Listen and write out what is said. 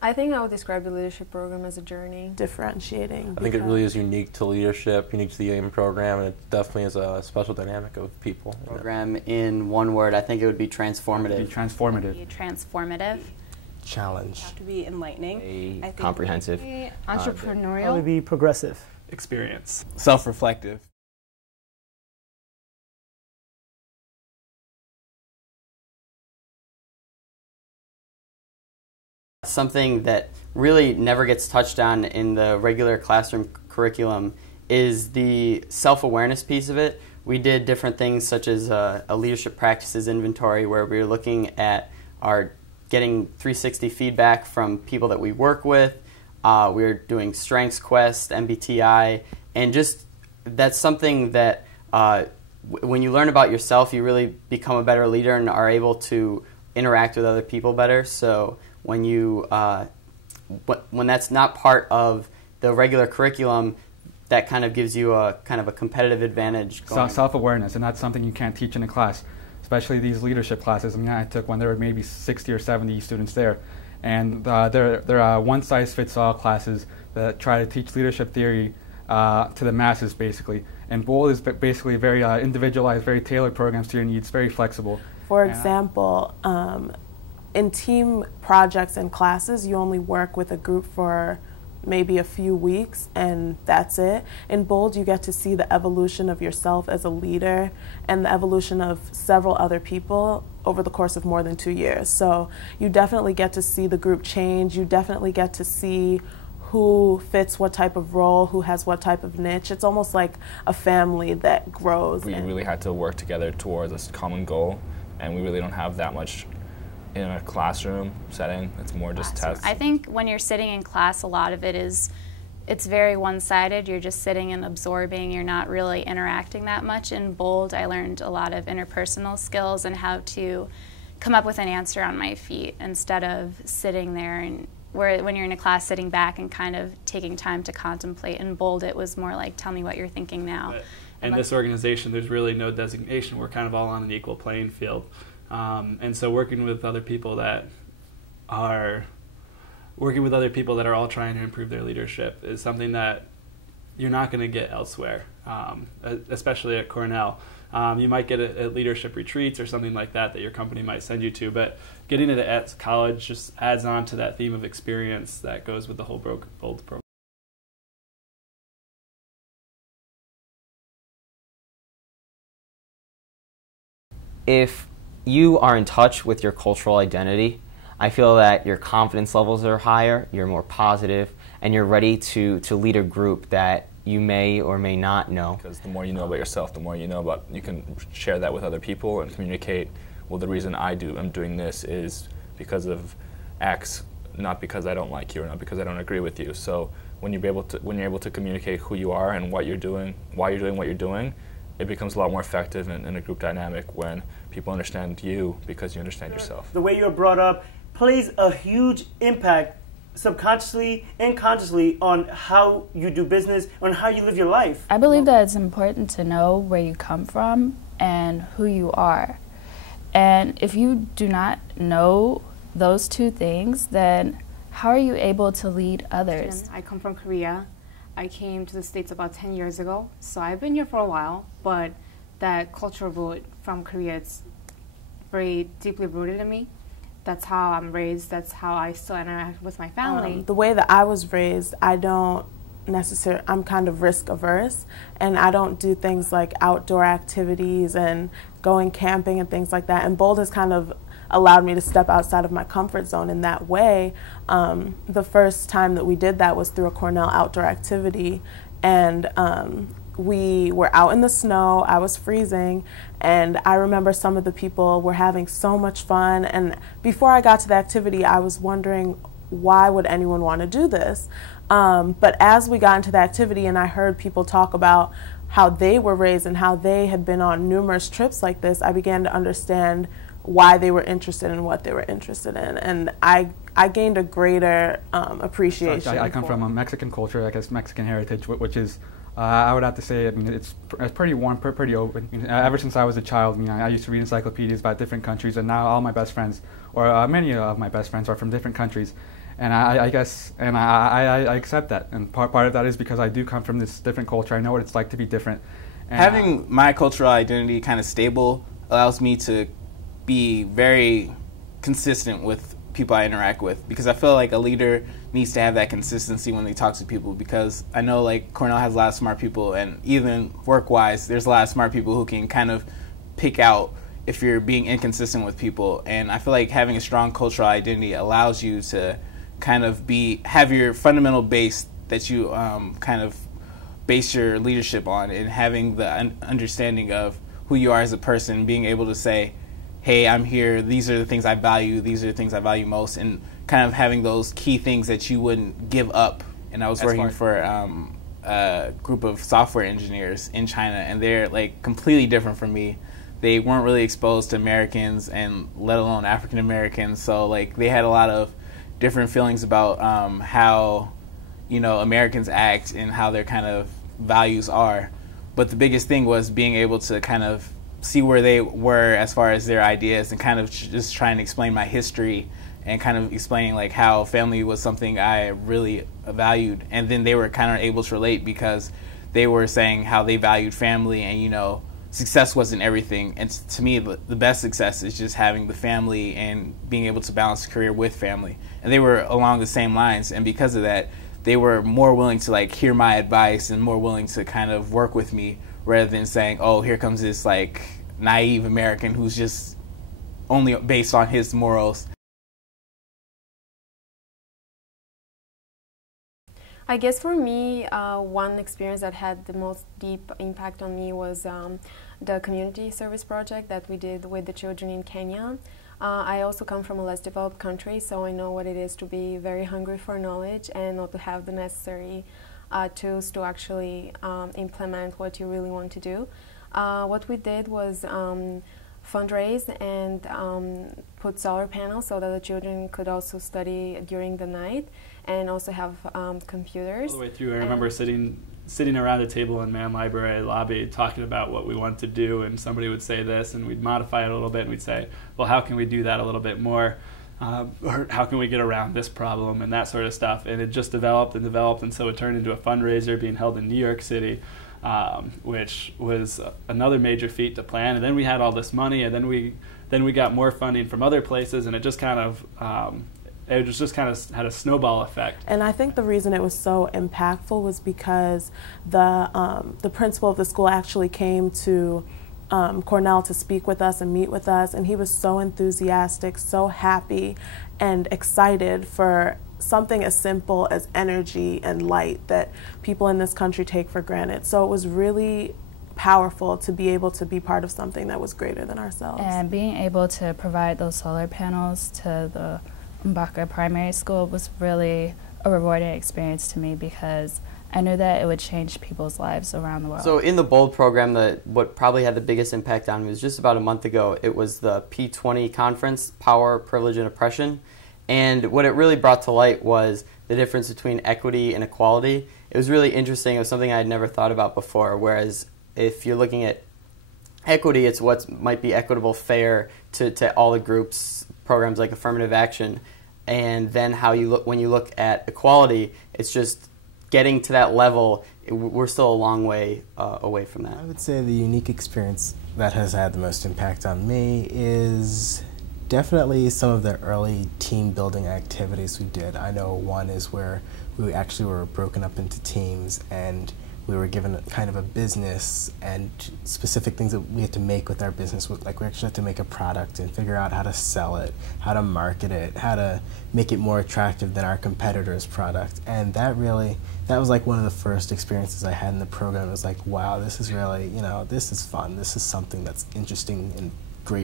I think I would describe the leadership program as a journey. Differentiating. I think it really is unique to leadership, unique to the AIM program, and it definitely is a special dynamic of people. Program in one word, I think it would be transformative. Transformative. Challenge. Have to be enlightening. I think Comprehensive. Entrepreneurial. Probably be progressive. Experience. Self-reflective. Something that really never gets touched on in the regular classroom curriculum is the self-awareness piece of it. We did different things such as a leadership practices inventory where we were looking at our getting 360 feedback from people that we work with. We were doing Strengths Quest, MBTI, and just that's something that when you learn about yourself, you really become a better leader and are able to interact with other people better. So when you when that's not part of the regular curriculum, that kind of gives you a kind of a competitive advantage. Self-awareness, and that's something you can't teach in a class, especially these leadership classes. I mean, I took when there were maybe 60 or 70 students there, and there are one-size-fits-all classes that try to teach leadership theory to the masses, basically. And BOLD is basically very individualized, very tailored programs to your needs, very flexible. For example, in team projects and classes, you only work with a group for maybe a few weeks and that's it. In BOLD, you get to see the evolution of yourself as a leader and the evolution of several other people over the course of more than 2 years. So you definitely get to see the group change. You definitely get to see who fits what type of role, who has what type of niche. It's almost like a family that grows. We really had to work together towards a common goal, and we really don't have that much in a classroom setting. It's more just tests. I think when you're sitting in class, a lot of it is, it's very one-sided. You're just sitting and absorbing. You're not really interacting that much. In BOLD, I learned a lot of interpersonal skills and how to come up with an answer on my feet instead of sitting there and when you're in a class sitting back and kind of taking time to contemplate. In BOLD, it was more like, tell me what you're thinking now. In this organization, there's really no designation. We're kind of all on an equal playing field. And so working with other people that are all trying to improve their leadership is something that you're not going to get elsewhere, especially at Cornell. You might get it at leadership retreats or something like that your company might send you to, but getting it at college just adds on to that theme of experience that goes with the whole BOLD program. If you are in touch with your cultural identity, I feel that your confidence levels are higher, you're more positive, and you're ready to lead a group that you may or may not know. Because the more you know about yourself, the more you know about, you can share that with other people and communicate, well, the reason I'm doing this is because of X, not because I don't like you or not because I don't agree with you. So when you're able to communicate who you are and what you're doing, why you're doing what you're doing, it becomes a lot more effective in a group dynamic when people understand you because you understand yourself. The way you're brought up plays a huge impact subconsciously and consciously on how you do business, on how you live your life. I believe that it's important to know where you come from and who you are. And if you do not know those two things, then how are you able to lead others? I come from Korea. I came to the States about 10 years ago, so I've been here for a while, but that cultural root from Korea, it's very deeply rooted in me. That's how I'm raised. That's how I still interact with my family. The way that I was raised, I'm kind of risk averse, and I don't do things like outdoor activities and going camping and things like that. And BOLD has kind of allowed me to step outside of my comfort zone in that way. The first time that we did that was through a Cornell outdoor activity, and we were out in the snow. I was freezing, and I remember some of the people were having so much fun. And before I got to the activity, I was wondering, why would anyone want to do this? But as we got into the activity and I heard people talk about how they were raised and how they had been on numerous trips like this, I began to understand why they were interested in what they were interested in. And I gained a greater appreciation. I come from a Mexican culture, I guess Mexican heritage, which is I would have to say, I mean, it's pretty warm, pretty open. I mean, ever since I was a child, you know, I used to read encyclopedias about different countries, and now all my best friends, or many of my best friends, are from different countries. And I guess, and I accept that. And part of that is because I do come from this different culture. I know what it's like to be different. And having my cultural identity kind of stable allows me to be very consistent with people I interact with, because I feel like a leader needs to have that consistency when they talk to people, because I know like Cornell has a lot of smart people, and even work-wise there's a lot of smart people who can kind of pick out if you're being inconsistent with people. And I feel like having a strong cultural identity allows you to kind of have your fundamental base that you kind of base your leadership on, and having the understanding of who you are as a person, being able to say, hey, I'm here, these are the things I value, these are the things I value most, and kind of having those key things that you wouldn't give up. And I was working for a group of software engineers in China, and they're like completely different from me. They weren't really exposed to Americans, and let alone African Americans, so like they had a lot of different feelings about how, you know, Americans act and how their kind of values are. But the biggest thing was being able to kind of see where they were as far as their ideas, and kind of just trying to explain my history, and kind of explaining like how family was something I really valued. And then they were kind of able to relate, because they were saying how they valued family, and, you know, success wasn't everything. And to me, the best success is just having the family and being able to balance career with family. And they were along the same lines, and because of that, they were more willing to like hear my advice and more willing to kind of work with me, rather than saying, oh, here comes this like naive American who's just only based on his morals. I guess for me, one experience that had the most deep impact on me was the community service project that we did with the children in Kenya. I also come from a less developed country, so I know what it is to be very hungry for knowledge and not to have the necessary tools to actually implement what you really want to do. What we did was fundraise and put solar panels so that the children could also study during the night, and also have computers. All the way through, I remember sitting around a table in Mann Library lobby talking about what we wanted to do, and somebody would say this, and we'd modify it a little bit, and we'd say, well, how can we do that a little bit more? Or how can we get around this problem, and that sort of stuff. And it just developed and developed, and so it turned into a fundraiser being held in New York City, which was another major feat to plan. And then we had all this money, and then we got more funding from other places, and it just kind of had a snowball effect. And I think the reason it was so impactful was because the principal of the school actually came to Cornell to speak with us and meet with us, and he was so enthusiastic, so happy and excited for something as simple as energy and light that people in this country take for granted. So it was really powerful to be able to be part of something that was greater than ourselves. And being able to provide those solar panels to the Mbaka Primary School was really a rewarding experience to me, because I knew that it would change people's lives around the world. So in the BOLD program, what probably had the biggest impact on me was just about a month ago. It was the P20 conference, Power, Privilege, and Oppression. And what it really brought to light was the difference between equity and equality. It was really interesting. It was something I had never thought about before, whereas if you're looking at equity, it's what might be equitable, fair to all the groups, programs like affirmative action. And then when you look at equality, it's just getting to that level. We're still a long way away from that. I would say the unique experience that has had the most impact on me is definitely some of the early team building activities we did. I know one is where we actually were broken up into teams, and we were given kind of a business and specific things that we had to make with our business. Like we actually had to make a product and figure out how to sell it, how to market it, how to make it more attractive than our competitor's product. And that was like one of the first experiences I had in the program. It was like, wow, this is really, this is fun. This is something that's interesting and